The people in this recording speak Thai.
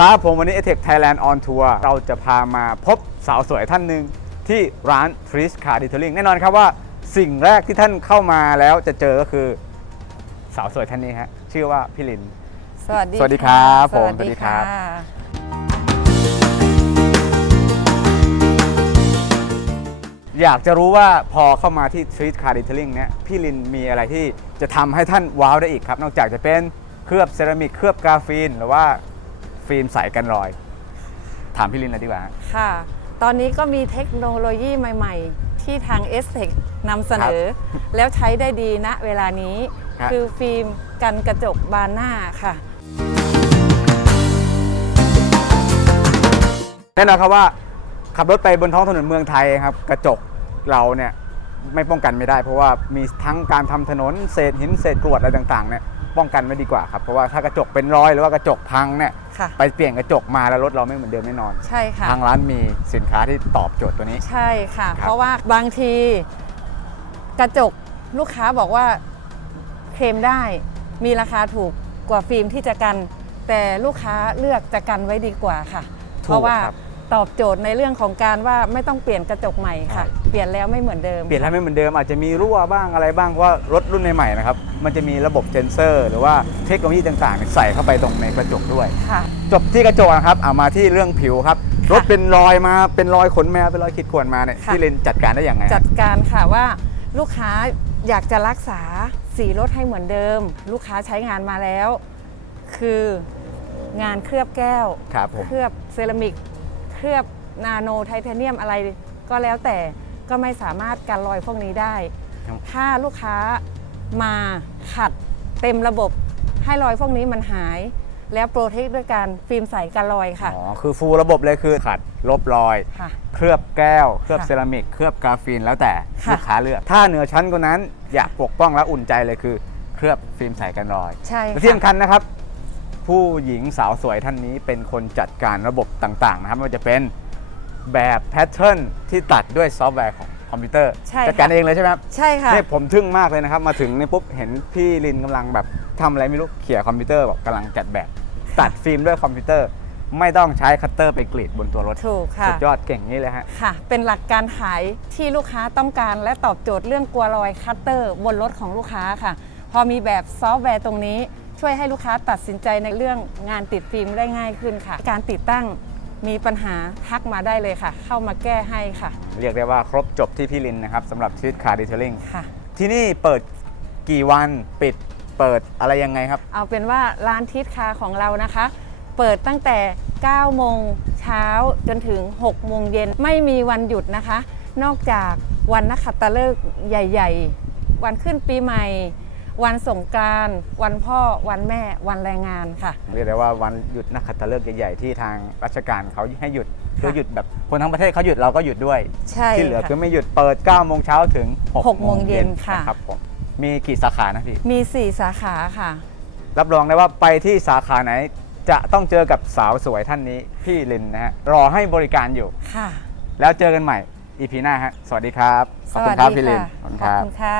ครับผมวันนี้ a t e c Thailand on Tour เราจะพามาพบสาวสวยท่านหนึ่งที่ร้าน t r i s Car Detailing แน่นอนครับว่าสิ่งแรกที่ท่านเข้ามาแล้วจะเจอก็คือสาวสวยท่านนี้ฮะชื่อว่าพี่ลิน สวัสดีสวัสดีครับะผมสวัสดีสวัสดีครับค่ะอยากจะรู้ว่าพอเข้ามาที่ t r i s Car Detailing เนี่ยพี่ลินมีอะไรที่จะทำให้ท่านว้าวได้อีกครับ นอกจากจะเป็นเคลือบเซรามิกเคลือบกราฟีนหรือว่า ฟิล์มใสกันรอย ถามพี่ลินเลยดีกว่าฮะ ค่ะ ตอนนี้ก็มีเทคโนโลยีใหม่ ๆ ที่ทาง s t e c นำเสนอ แล้วใช้ได้ดีณเวลานี้ครับ คือฟิล์มกันกระจกบานหน้าค่ะ แน่นอนครับว่าขับรถไปบนท้องถนนเมืองไทยครับ กระจกเราเนี่ยไม่ป้องกันไม่ได้ เพราะว่ามีทั้งการทำถนนเศษหินเศษกรวดอะไรต่างๆเนี่ยป้องกันไม่ดีกว่าครับเพราะว่าถ้ากระจกเป็นรอยหรือว่ากระจกพังเนี่ย ค่ะ ไปเปลี่ยนกระจกมาแล้วรถเราไม่เหมือนเดิมแน่นอน ใช่ค่ะ ทางร้านมีสินค้าที่ตอบโจทย์ตัวนี้ ใช่ค่ะ ครับ เพราะว่าบางทีกระจกลูกค้าบอกว่าเคลมได้ มีราคาถูกกว่าฟิล์มที่จะกัน แต่ลูกค้าเลือกจะกันไว้ดีกว่าค่ะ เพราะว่าครับ ตอบโจทย์ในเรื่องของการว่าไม่ต้องเปลี่ยนกระจกใหม่ค่ะ ใช่เปลี่ยนแล้วไม่เหมือนเดิม เปลี่ยนแล้วไม่เหมือนเดิมอาจจะมีรั่วบ้างอะไรบ้างเพราะว่ารถรุ่นใหม่ๆนะครับมันจะมีระบบเซนเซอร์ หรือว่าเทคโนโลยีต่างๆเนี่ยใส่เข้าไปตรงในกระจกด้วย ค่ะ จบที่กระจกนะครับเอามาที่เรื่องผิวครับค่ะรถเป็นรอยมาเป็นรอยขนแมวเป็นรอยขีดข่วนมาเนี่ยค่ะ ที่เลนจัดการได้อย่างไงฮะจัดการค่ะว่าลูกค้าอยากจะรักษาสีรถให้เหมือนเดิม ลูกค้าใช้งานมาแล้ว คืองานเคลือบแก้ว ครับผม เคลือบเซรามิก เคลือบนาโนไทเทเนียมอะไรก็แล้วแต่ ก็ไม่สามารถกันรอยพวกนี้ได้ ครับ ถ้าลูกค้ามาขัดเต็มระบบให้รอยพวกนี้มันหาย แล้วโปรเทคด้วยการฟิล์มใสกันรอยค่ะอ๋อคือฟูลระบบเลยคือขัดลบรอย ค่ะ เคลือบแก้ว เคลือบค่ะเซรามิก เคลือบกราฟีนแล้วแต่ค่ะ ลูกค้าเลือก ถ้าเหนือชั้นกว่านั้นอยากปกป้องและอุ่นใจเลยคือ เคลือบฟิล์มใสกันรอยใช่และค่ะที่สำคัญนะครับ ผู้หญิงสาวสวยท่านนี้เป็นคนจัดการระบบต่างๆนะครับไม่ว่าจะเป็น แบบแพทเทิร์นที่ตัดด้วยซอฟต์แวร์ของคอมพิวเตอร์ใช่จัดการค่ะ เองเลยใช่ไหมครับใช่ค่ะเนี่ยผมทึ่งมากเลยนะครับ มาถึงเนี่ยปุ๊บเห็นพี่ลินกำลังแบบทำอะไรไม่รู้เขี่ยคอมพิวเตอร์แบบกำลังจัดแบบ ตัดฟิล์มด้วยคอมพิวเตอร์ ไม่ต้องใช้คัตเตอร์ไปกรีดบนตัวรถถูกค่ะ สุดยอดเก่งนี่เลยฮะ ค่ะ เป็นหลักการขายที่ลูกค้าต้องการและตอบโจทย์เรื่องกลัวรอยคัตเตอร์บนรถของลูกค้าค่ะ พอมีแบบซอฟต์แวร์ตรงนี้ ช่วยให้ลูกค้าตัดสินใจในเรื่องงานติดฟิล์มได้ง่ายขึ้นค่ะ การติดตั้ง มีปัญหาทักมาได้เลยค่ะ เข้ามาแก้ให้ค่ะ เรียกได้ว่าครบจบที่พี่ลินนะครับสำหรับชีวิตคาร์ดีเทลลิงค่ะ ที่นี่เปิดกี่วันปิดเปิดอะไรยังไงครับ เอาเป็นว่าร้านทิศคาของเรานะคะ เปิดตั้งแต่ 9 โมงเช้าจนถึง 6 โมงเย็นไม่มีวันหยุดนะคะ นอกจากวันนักขัตฤกษ์ใหญ่ ๆ วันขึ้นปีใหม่ วันสงกรานต์วันพ่อวันแม่วันแรงงานค่ะ เรียกได้ว่าวันหยุดนักขัตฤกษ์ใหญ่ๆที่ทางราชการเขาให้หยุดคือค่ะหยุดแบบคนทั้งประเทศเขาหยุดเราก็หยุดด้วย ใช่ที่เหลือค่ะ คือไม่หยุดเปิด9โมงเช้าถึงหกโมงเย็นค่ะนะครับผมมีกี่สาขานะพี่ มี 4 สาขาค่ะ รับรองได้ว่าไปที่สาขาไหน จะต้องเจอกับสาวสวยท่านนี้พี่ลินนะฮะรอให้บริการอยู่ ค่ะแล้วเจอกันใหม่ EP หน้าฮะสวัสดีครับ ขอบคุณครับพี่ลินขอบคุณค่ะ